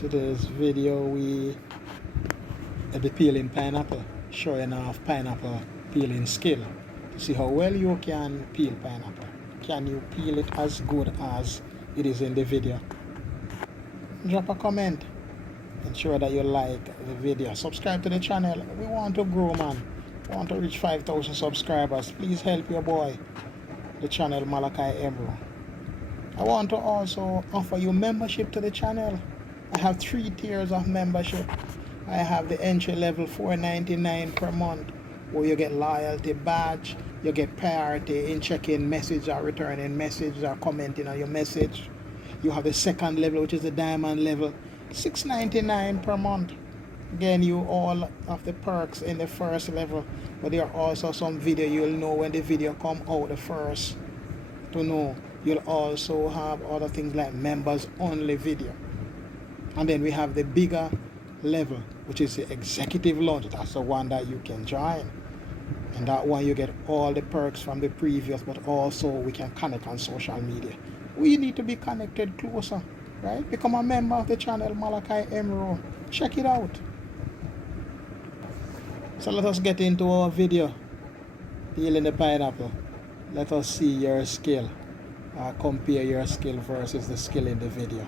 Today's video we at the peeling pineapple, showing off pineapple peeling skill to see how well you can peel pineapple. Can you peel it as good as it is in the video? Drop a comment. Ensure that you like the video. Subscribe to the channel. We want to grow, man. We want to reach 5,000 subscribers. Please help your boy, the channel Malachi Ebro. I want to also offer you membership to the channel. I have 3 tiers of membership. I have the entry level $4.99 per month, where you get loyalty badge, you get priority in checking message or returning message or commenting on your message. You have the second level, which is the diamond level, $6.99 per month. Again, you all have the perks in the first level, but there are also some video you'll know when the video come out the first to know. You'll also have other things like members only video. And then we have the bigger level, which is the executive launch. That's the one that you can join. And that one you get all the perks from the previous, but also we can connect on social media. We need to be connected closer, right? Become a member of the channel Malachi Ebro. Check it out. So let us get into our video. Peeling the pineapple. Let us see your skill. Compare your skill versus the skill in the video.